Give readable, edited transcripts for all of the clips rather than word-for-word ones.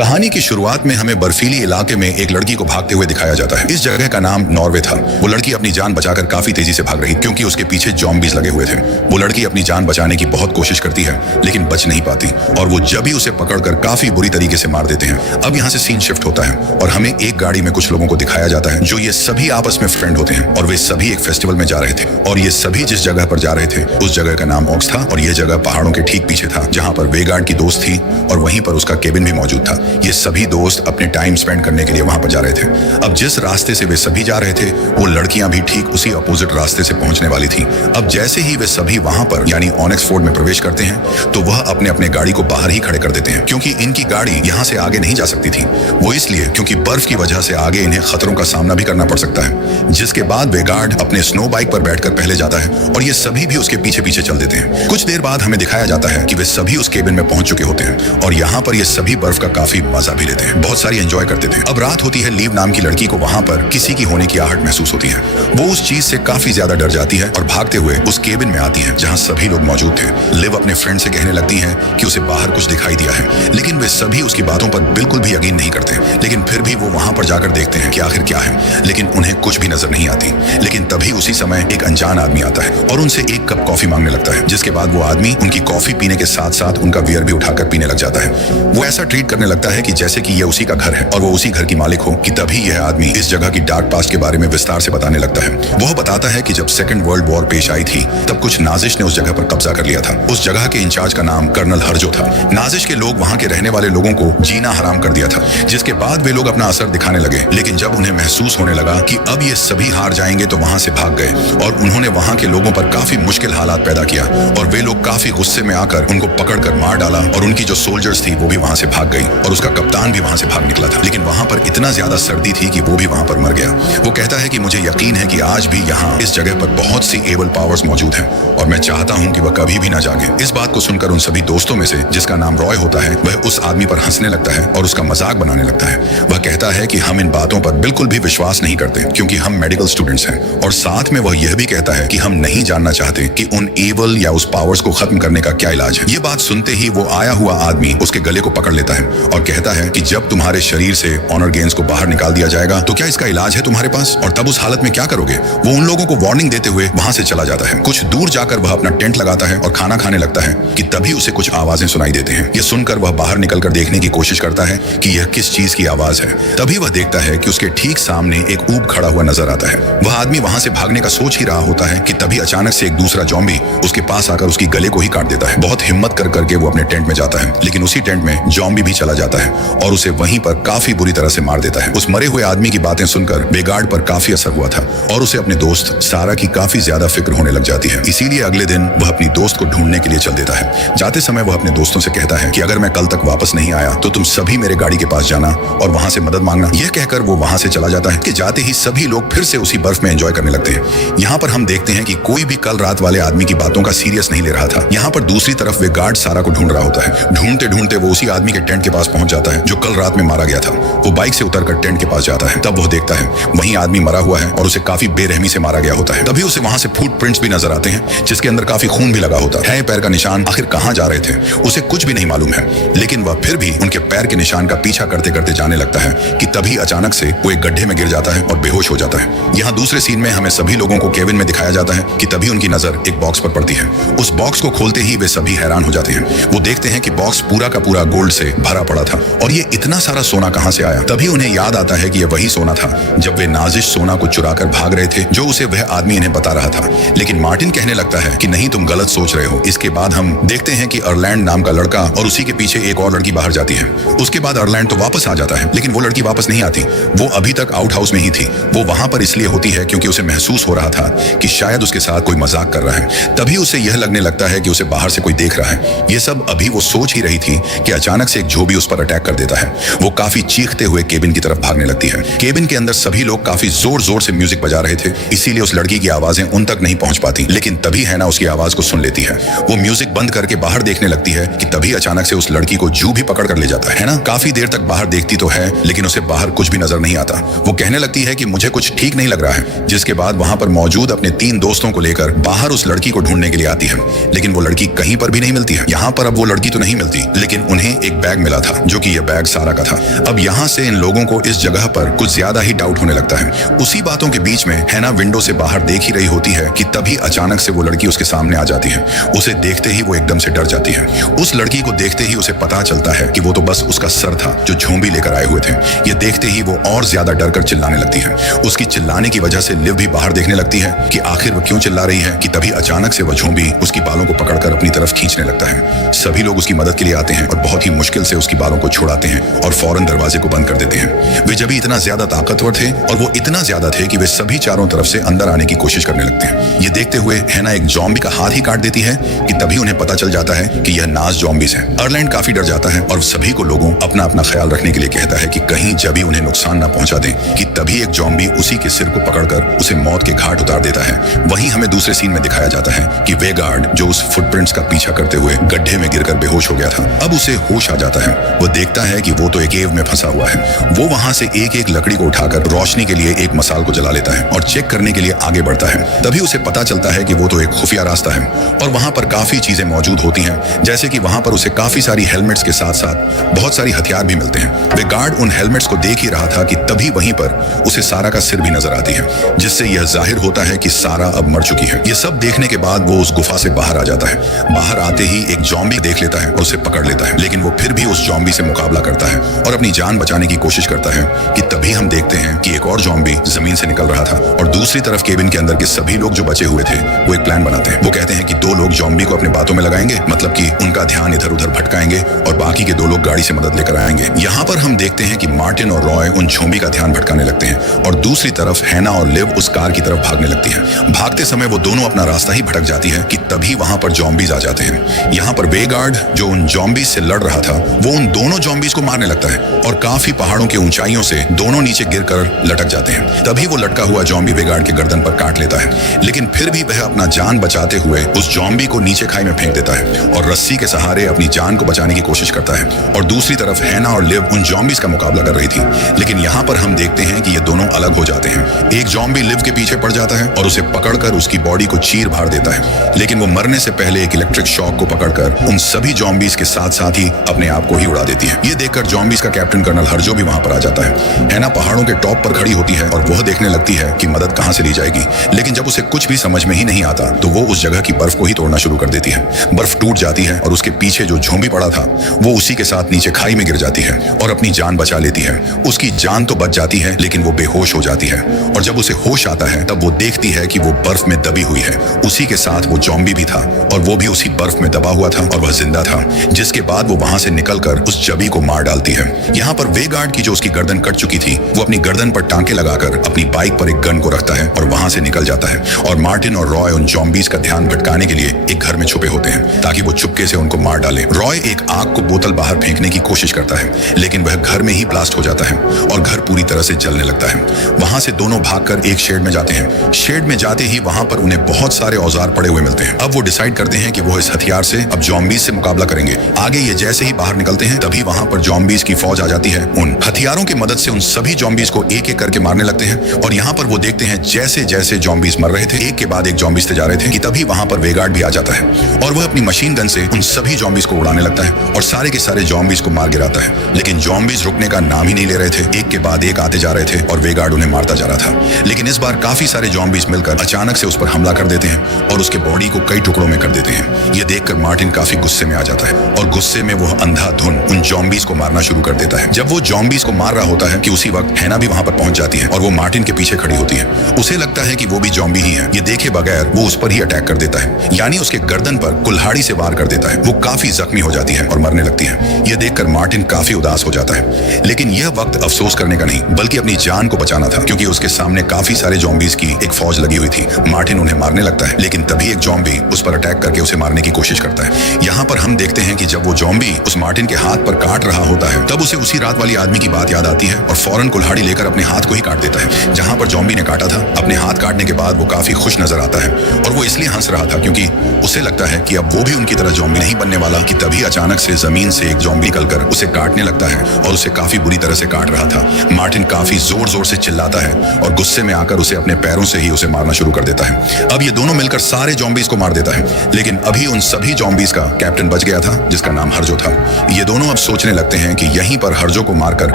कहानी की शुरुआत में हमें बर्फीली इलाके में एक लड़की को भागते हुए दिखाया जाता है। इस जगह का नाम नॉर्वे था। वो लड़की अपनी जान बचाकर काफी तेजी से भाग रही क्योंकि उसके पीछे ज़ॉम्बीज़ लगे हुए थे। वो लड़की अपनी जान बचाने की बहुत कोशिश करती है लेकिन बच नहीं पाती और वो जब भी उसे पकड़कर काफी बुरी तरीके से मार देते हैं। अब यहाँ से सीन शिफ्ट होता है और हमें एक गाड़ी में कुछ लोगों को दिखाया जाता है जो ये सभी आपस में फ्रेंड होते हैं और वे सभी एक फेस्टिवल में जा रहे थे और ये सभी जिस जगह पर जा रहे थे उस जगह का नाम ऑक्स था और ये जगह पहाड़ों के ठीक पीछे था जहाँ पर वेगार्ड की दोस्त थी और वहीं पर उसका केबिन भी मौजूद था। ये सभी दोस्त अपने टाइम स्पेंड करने के लिए वहां पर जा रहे थे। अब जिस रास्ते से वे सभी जा रहे थे वो लड़कियां भी ठीक उसी अपोजिट रास्ते से पहुंचने वाली थी। अब जैसे ही वे सभी वहां पर यानी ऑनेक्स फोर्ड में प्रवेश करते हैं तो वह अपने अपने गाड़ी को बाहर ही खड़े कर देते हैं क्योंकि इनकी गाड़ी यहां से आगे नहीं जा सकती थी। वो इसलिए क्योंकि बर्फ की वजह से आगे इन्हें खतरों का सामना भी करना पड़ सकता है। जिसके बाद वेगार्ड अपने स्नो बाइक पर बैठकर पहले जाता है और ये सभी भी उसके पीछे पीछे चल देते हैं। कुछ देर बाद हमें दिखाया जाता है कि वे सभी उस केबिन में पहुंच चुके होते हैं और यहाँ पर ये सभी बर्फ का काफी मजा भी लेते हैं, बहुत सारी एंजॉय करते थे। अब रात होती है। लीव नाम की लड़की को वहां पर किसी की होने की आहट महसूस होती है। वो उस चीज से काफी ज्यादा डर जाती है और भागते हुए उस केबिन में आती है जहां सभी लोग मौजूद थे। लिव अपने फ्रेंड से कहने लगती है कि उसे बाहर कुछ दिखाई दिया है लेकिन वे सभी उसकी बातों पर बिल्कुल भी यकीन नहीं करते। लेकिन फिर भी वो वहां पर जाकर देखते हैं कि आखिर क्या है लेकिन उन्हें कुछ भी नजर नहीं आती। लेकिन तभी उसी समय एक अनजान आदमी आता है और उनसे एक कप कॉफी मांगने लगता है। जिसके बाद वो आदमी उनकी कॉफी पीने के साथ साथ उनका बियर भी उठाकर पीने लग जाता है। वो ऐसा ट्रीट करने लगता है कि जैसे कि ये उसी का घर है और वो उसी घर की मालिक हो कि तभी यह आदमी इस जगह की डार्क पास्ट के बारे में विस्तार से बताने लगता है। वह बताता है कि जब सेकंड वर्ल्ड वॉर पेश आई थी तब कुछ नाजिश ने उस जगह पर कब्जा कर लिया था। उस जगह के इंचार्ज का नाम कर्नल हर्जो था। नाजिश के लोग वहां के रहने वाले लोगों को जीना हराम कर दिया था जिसके बाद वे लोग अपना असर दिखाने लगे। लेकिन जब उन्हें महसूस होने लगा कि अब ये सभी हार जाएंगे तो वहां से भाग गए और उन्होंने वहां के लोगों पर काफी मुश्किल हालात पैदा किया और वे लोग काफी गुस्से में आकर उनको पकड़कर मार डाला और उनकी जो सोल्जर्स थी वो भी वहां से भाग गई और उसका कप्तान भी वहां से भाग निकला था। लेकिन वहां पर इतना ज्यादा सर्दी थी कि वो भी वहां पर मर गया। वो कहता है कि मुझे यकीन है कि आज भी यहाँ इस जगह पर बहुत सी एवल पावर्स मौजूद हैं और मैं चाहता हूँ कि वह कभी भी ना जागे। इस बात को सुनकर उन सभी दोस्तों में से जिसका नाम रॉय होता है वह उस आदमी पर हंसने लगता है और उसका मजाक बनाने लगता है। वह कहता है कि हम इन बातों पर बिल्कुल भी विश्वास नहीं करते क्योंकि हम मेडिकल स्टूडेंट्स हैं और साथ में वह यह भी कहता है कि हम नहीं जानना चाहते कि उन एवल या उस पावर्स को खत्म करने का क्या इलाज है। ये बात सुनते ही वो आया हुआ आदमी उसके गले को पकड़ लेता है और कहता है कि जब तुम्हारे शरीर से ऑनर गेन्स को बाहर निकाल दिया जाएगा तो क्या इसका इलाज है तुम्हारे पास और तब उस हालत में क्या करोगे। वो उन लोगों को वार्निंग देते हुए वहां से चला जाता है। कुछ दूर जाकर वह अपना टेंट लगाता है और खाना खाने लगता है कि तभी उसे कुछ आवाजें सुनाई देते हैं। ये सुनकर वह बाहर निकलकर देखने की कोशिश करता है कि यह किस चीज की आवाज है। तभी वह देखता है कि उसके ठीक सामने एक ऊंट खड़ा हुआ नजर आता है। वह आदमी वहां से भागने का सोच ही रहा होता है कि तभी अचानक से एक दूसरा ज़ॉम्बी उसके पास आकर उसकी गले को ही काट देता है। बहुत हिम्मत कर करके वो अपने टेंट में जाता है लेकिन उसी टेंट में ज़ॉम्बी भी चला जाता है और उसे वहीं पर काफी बुरी तरह से मार देता है। उस मरे हुए आदमी की बातें सुनकर वेगार्ड पर काफी असर हुआ था और उसे अपने दोस्त सारा की काफी ज्यादा फिक्र होने लग जाती है। इसीलिए अगले दिन वह अपनी दोस्त को ढूंढने के लिए चल देता है। जाते समय वह अपने दोस्तों से कहता है कि अगर मैं कल तक वापस नहीं आया तो तुम सभी मेरे गाड़ी के पास जाना और वहां से मदद मांगना। यह कहकर वो वहां से चला जाता है कि जाते ही सभी लोग फिर से उसी बर्फ में एंजॉय करने लगते हैं। यहाँ पर हम देखते हैं कि कोई भी कल रात वाले आदमी की बातों का सीरियस नहीं ले रहा था। यहाँ पर दूसरी तरफ वेगार्ड सारा को ढूंढ रहा होता है। ढूंढते ढूंढते वो उसी आदमी के टेंट के पास पहुंच जाता है जो कल रात में मारा गया था। वो बाइक से उतरकर टेंट के पास जाता है। तब वह देखता है वहीं आदमी मरा हुआ है और उसे काफी बेरहमी से मारा गया होता है। तभी उसे वहां से फुटप्रिंट्स भी नजर आते हैं जिसके अंदर काफी खून भी लगा होता है। पैर का निशान आखिर कहां जा रहे थे उसे कुछ भी नहीं मालूम है लेकिन वह फिर भी उनके पैर के निशान का पीछा करते करते जाने लगता है कि तभी अचानक से वो एक गड्ढे में गिर जाता है और बेहोश हो जाता है। यहाँ दूसरे सीन में हमें सभी लोगों को केबिन में दिखाया जाता है कि तभी उनकी नजर एक बॉक्स पर पड़ती है। उस बॉक्स को खोलते ही वे सभी हैरान हो जाते हैं। वो देखते हैं कि बॉक्स पूरा का पूरा गोल्ड से भरा पड़ा था और ये इतना सारा सोना कहां से आया। तभी उन्हें याद आता है कि यह वही सोना था जब वे नाजिश सोना को चुरा कर भाग रहे थे जो उसे वह आदमी इन्हें बता रहा था। लेकिन मार्टिन कहने लगता है कि नहीं तुम गलत सोच रहे हो। इसके बाद हम देखते हैं कि अर्लैंड नाम का लड़का और उसी के पीछे एक और लड़की बाहर जाती है। उसके बाद अर्लैंड तो वापस आ जाता है लेकिन वो लड़की वापस नहीं आती। वो अभी तक आउट हाउस में ही थी। वो वहां पर इसलिए होती है क्योंकि उसे महसूस हो रहा था कि शायद उसके साथ कोई मजाक कर रहा है। तभी उसे यह लगने लगता है कि उसे बाहर से कोई देख रहा है। ये सब अभी वो सोच ही रही थी कि अचानक से एक झोबी उस पर अटैक कर देता है। वो काफी चीखते हुए केबिन की तरफ भागने लगती है। केबिन के अंदर सभी लोग काफी जोर जोर से म्यूजिक बजा रहे थे इसीलिए उस लड़की की आवाजें उन तक नहीं पहुंच पाती। लेकिन तभी हैना उसकी आवाज को सुन लेती है। वो म्यूजिक बंद करके बाहर देखने लगती है कि तभी अचानक से उस लड़की को जू भी पकड़ कर ले जाता है ना। काफी देर तक बाहर देखती तो है लेकिन उसे बाहर कुछ भी नजर नहीं आता। वो कहने लगती है कि मुझे कुछ ठीक नहीं लग रहा है। जिसके बाद वहां पर मौजूद अपने 3 दोस्तों को लेकर बाहर उस लड़की को ढूंढने के लिए आती है लेकिन वो लड़की कहीं पर भी नहीं मिलती है। यहाँ पर अब वो लड़की तो नहीं मिलती लेकिन उन्हें एक बैग मिला था जो कि यह बैग सारा का था। अब यहाँ से इन लोगों को इस जगह पर कुछ ज्यादा ही डाउट होने लगता है। उसी बातों के बीच में हैना विंडो से बाहर देख ही रही होती है कि तभी अचानक से वो लड़की उसके सामने आ जाती है। उसे देखते ही वो एकदम से डर जाती है। उस लड़की को देखते ही उसे पता चलता है कि वो तो बस उसका सर था जो झोंबी लेकर आए हुए थे। ये देखते ही वो और ज्यादा डर कर चिल्लाने लगती है। उसकी चिल्लाने की वजह से लिव भी बाहर देखने लगती है कि आखिर वो क्यों चिल्ला रही है, कि तभी अचानक से वो झोंबी उसकी बालों को पकड़कर अपनी तरफ खींचने लगता है। सभी लोग उसकी मदद के लिए आते हैं और बहुत ही मुश्किल से उसकी बालों को छुड़ाते हैं और फौरन दरवाजे को बंद कर देते हैं। वे जब इतना ज्यादा ताकतवर थे और वो इतना ज्यादा थे कि वे सभी चारों तरफ से अंदर आने की कोशिश करने लगते हैं। ये देखते हुए हैना एक ज़ॉम्बी का हाथ ही काट देती है कि तभी उन्हें पता चल जाता है कि यह नाज ज़ॉम्बीज़ हैं। अर्लैंड काफी डर जाता है और सभी को लोगों अपना अपना ख्याल रखने के लिए कहता है कि कहीं जब भी उन्हें नुकसान ना पहुंचा दें, कि तभी एक ज़ॉम्बी उसी के सिर को पकड़कर उसे मौत के घाट उतार देता है। वहीं हमें दूसरे सीन में दिखाया जाता है कि वेगार्ड, जो उस फुटप्रिंट्स का पीछा करते हुए गड्ढे में गिरकर बेहोश हो गया था, अब उसे होश आ जाता है। वो देखता है कि वो तो एक केव में फंसा हुआ है। वो वहां से एक एक लकड़ी को उठाकर रोशनी के लिए एक मसाल को जला लेता है और चेक करने के लिए आगे बढ़ता है। तभी उसे पता चलता है कि वो तो एक खुफिया रास्ता है और वहां पर काफी चीजें मौजूद होती हैं, जैसे कि वहां पर उसे काफी सारी हेलमेट्स के साथ साथ बहुत सारी हथियार भी मिलते हैं। वे गार्ड उन हेलमेट्स को देख ही रहा था कि तभी वहीं पर उसे सारा का सिर भी नजर आती है, जिससे यह जाहिर होता है कि सारा अब मर चुकी है। ये सब देखने के बाद वो उस गुफा से बाहर आ जाता है। बाहर आते ही एक ज़ॉम्बी देख लेता है और उसे पकड़ लेता है, लेकिन वो फिर भी उस ज़ॉम्बी से मुकाबला करता है और अपनी जान बचाने की कोशिश करता है कि तभी हम देखते हैं कि एक और ज़ॉम्बी जमीन से निकल रहा था और दूसरी तरफ केबिन के अंदर के सभी लोग जो बचे हुए थे वो एक प्लान बनाते हैं। वो कहते हैं कि 2 लोग ज़ॉम्बी को अपने बातों में लगाएंगे, मतलब कि उनका ध्यान इधर उधर भटकाएंगे और बाकी के 2 लोग गाड़ी से मदद लेकर आएंगे। यहाँ पर हम देखते हैं कि मार्टिन और रॉय उन ज़ॉम्बी का ध्यान भटकाने लगते हैं और दूसरी तरफ हैना और लिव उस कार की तरफ भागने लगती है। भागते समय वो दोनों अपना रास्ता ही भटक जाती है कि तभी वहां पर ज़ॉम्बीज़ आ जाते हैं। यहाँ पर वेगार्ड, जो उन ज़ॉम्बीज़ से लड़ रहा था, वो उन दोनों ज़ॉम्बीज़ को मारने लगता है और काफी पहाड़ों की ऊंचाइयों से दोनों नीचे गिरकर लटक जाते हैं। तभी वो लटका हुआ ज़ॉम्बी वेगार्ड के गर्दन पर काट लेता है, लेकिन फिर भी वह अपना जान बचाते हुए उस ज़ॉम्बी को नीचे खाई में फेंक देता है और रस्सी के सहारे अपनी जान को बचाने की कोशिश करता है। और दूसरी तरफ हैना और लिव उन ज़ॉम्बीज़ का मुकाबला कर रही थी, लेकिन यहाँ पर हम देखते हैं कि ये दोनों अलग हो जाते हैं। एक ज़ॉम्बी लिव के पीछे पड़ जाता है और उसे पकड़कर उसकी बॉडी को चीर फाड़ देता है, लेकिन वो मरने से पहले एक इलेक्ट्रिक शॉक को पकड़कर उन सभी ज़ॉम्बीज़ के साथ साथ ही अपने आप को ही उड़ा देती है। ये देखकर ज़ॉम्बीज़ का कैप्टन कर्नल हर्जो भी वहां पर आ जाता है। हैना पहाड़ों के टॉप पर खड़ी होती है और वह देखने लगती है कि मदद कहां से ली जाएगी, लेकिन जब उसे कुछ भी समझ में ही नहीं आता तो वो उस जगह की बर्फ को ही तोड़ना शुरू कर देती है। बर्फ टूट जाती है और उसके पीछे जो ज़ॉम्बी पड़ा था वो उसी के साथ नीचे खाई में गिर जाती है और अपनी जान बचा लेती है। उसकी जान तो बच जाती है, लेकिन वो बेहोश हो जाती है और जब उसे होश आता है तब वो देखती है कि वो बर्फ में दबी हुई है। उसी के साथ वो ज़ॉम्बी भी था और वो भी उसी बर्फ में दबा हुआ था और वह जिंदा था, जिसके बाद वो वहां से निकलकर उस जबी को मार डालती है। यहाँ पर वेगार्ड की जो उसकी गर्दन कट चुकी थी, वो अपनी गर्दन पर टांके लगाकर अपनी बाइक पर एक गन को रखता है और वहां से निकल जाता है। और मार्टिन और रॉय उन ज़ॉम्बीज़ का ध्यान भटकाने के लिए एक घर में छुपे होते हैं ताकि वो चुपके से उनको मार डाले। रॉय एक आग को बोतल बाहर फेंकने की कोशिश करता है, लेकिन वह घर में ही ब्लास्ट हो जाता है और घर पूरी तरह से जलने लगता है। वहां से दोनों भागकर एक शेड में जाते हैं। शेड में जाते ही वहां पर उन्हें बहुत सारे औजार पड़े हुए मिलते हैं। अब वो डिसाइड करते हैं कि वो इस हथियार से अब ज़ॉम्बीज़ से मुकाबला करेंगे। आगे ये जैसे ही बाहर निकलते हैं तभी वहां पर ज़ॉम्बीज़ की फौज आ जाती है। उन हथियारों की मदद से उन सभी ज़ॉम्बीज़ को एक एक करके मारने लगते हैं और यहाँ पर वो देखते हैं जैसे जैसे ज़ॉम्बीज़ मर रहे थे, एक के बाद एक ज़ॉम्बीज़ से जा रहे थे, कि तभी वहां पर वेगार्ड भी आ जाता है और वह अपनी मशीन गन से उन सभी ज़ॉम्बीज़ को उड़ाने लगता है और सारे के सारे ज़ॉम्बीज़ को मार गिराता है। लेकिन ज़ॉम्बीज़ रुकने का नाम ही नहीं ले रहे थे, एक के बाद एक आते जा रहे थे और वेगार्ड उन्हें मारता जा रहा था। लेकिन इस बार काफी सारे ज़ॉम्बीज़ मिलकर अचानक से उस पर हमला कर देते हैं और उसके बॉडी को कई टुकड़ों में कर देते हैं। ये देखकर मार्टिन काफी गुस्से में आ जाता है और गुस्से में वह अंधाधुंध उन ज़ॉम्बीज़ को मारना शुरू कर देता है। जब वो ज़ॉम्बीज़ को मार रहा होता है कि उसी वक्त हैना भी वहां पर पहुंच जाती है और वो मार्टिन के पीछे खड़ी होती है। उसे लगता है कि वो भी ज़ॉम्बी ही है। ये देखे बगैर वो उस पर ही अटैक कर देता है, यानी उसके गर्दन पर कुल्हाड़ी से वार कर देता है। वो काफी जख्मी हो जाती है और मरने लगती है। ये देखकर मार्टिन काफी उदास हो जाता है, लेकिन यह वक्त अफसोस करने का नहीं बल्कि अपनी जान को बचाना था, क्योंकि उसके सामने काफी सारे ज़ॉम्बीज़ की एक फौज लगी हुई थी। मार्टिन उन्हें मारने लगता है, लेकिन तभी एक ज़ॉम्बी उस पर अटैक करके उसे मारने की कोशिश करता है। यहाँ पर हम देखते हैं कि जब वो ज़ॉम्बी उस मार्टिन के हाथ पर काट रहा होता है तब उसे उसी रात वाली आदमी की बात याद आती है और फौरन कुल्हाड़ी लेकर अपने हाथ को ही काट देता है जहाँ पर ज़ॉम्बी ने काटा था। अपने हाथ काटने के बाद वो काफी खुश नजर आता है और वो इसलिए हंस रहा था क्योंकि उसे लगता है कि अब वो भी उनकी तरह ज़ॉम्बी नहीं बनने वाला, कि तभी अचानक से जमीन से एक ज़ॉम्बी निकलकर उसे काटने लगता है और उसे काफी बुरी तरह से काट रहा था। मार्टिन काफी जोर जोर से चिल्लाता है और गुस्से में आकर उसे अपने पैरों से ही उसे मारना शुरू कर देता है। अब ये दोनों मिलकर सारे ज़ॉम्बीज़ को मार देता है, लेकिन अभी उन सभी ज़ॉम्बीज़ का कैप्टन बच गया था जिसका नाम हर्जो था। ये दोनों दोनों अब सोचने लगते हैं कि यहीं पर हरजो को मारकर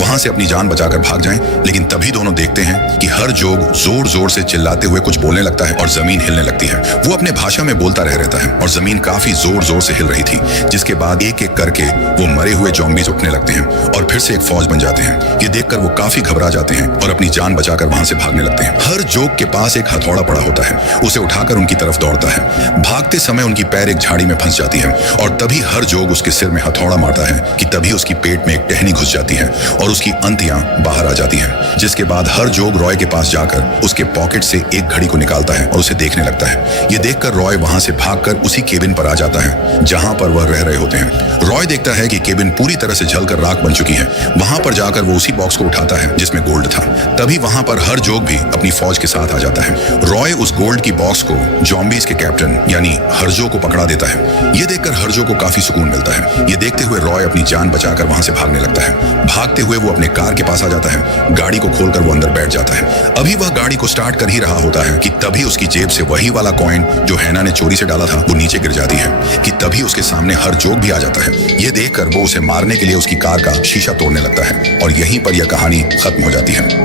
वहां से अपनी जान बचाकर भाग जाएं, लेकिन तभी दोनों देखते हैं कि हरजोग जोर जोर से चिल्लाते हुए कुछ बोलने लगता है और जमीन हिलने लगती है। वो अपने भाषा में बोलता रहता है और जमीन काफी जोर जोर से हिल रही थी, जिसके बाद एक एक करके वो मरे हुए ज़ॉम्बीज उठने लगते हैं और फिर से एक फौज बन जाते हैं। ये देखकर वो काफी घबरा जाते हैं और अपनी जान बचाकर वहां से भागने लगते हैं। हरजोग के पास एक हथौड़ा पड़ा होता है, उसे उठाकर उनकी तरफ दौड़ता है। भागते समय उनकी पैर एक झाड़ी में फंस जाती है और तभी हरजोग उसके सिर में हथौड़ा मारता है कि तभी उसकी पेट में एक टहनी घुस जाती है और उसकी अंतियां बाहर आ जाती हैं। जिसके बाद हरजोग रॉय के पास जाकर उसके पॉकेट से एक घड़ी को निकालता है और उसे देखने लगता है। ये देखकर रॉय वहां से भागकर उसी केबिन पर आ जाता है जहां पर वह रह रहे होते हैं। रॉय देखता है कि केबिन पूरी तरह से जलकर राख बन चुकी है। वहां पर जाकर वो उसी बॉक्स को उठाता है जिसमें गोल्ड था। तभी वहां पर हरजोग भी अपनी फौज के साथ आ जाता है। रॉय उस गोल्ड की बॉक्स को ज़ॉम्बीज के कैप्टन यानी हरजो को पकड़ा देता है। ये देखकर हरजो को काफी सुकून मिलता है। ये देखते हुए रॉय अपनी जान बचाकर वहां से भागने लगता है। भागते हुए वो अपने कार के पास आ जाता है। गाड़ी को खोलकर वो अंदर बैठ जाता है। अभी वह गाड़ी को स्टार्ट कर ही रहा होता है कि तभी उसकी जेब से वही वाला कॉइन जो हैना ने चोरी से डाला था वो नीचे गिर जाती है कि तभी उसके सामने हरजोग भी आ जाता है। ये देखकर वो उसे मारने के लिए उसकी कार का शीशा तोड़ने लगता है और यहीं पर यह कहानी खत्म हो जाती है।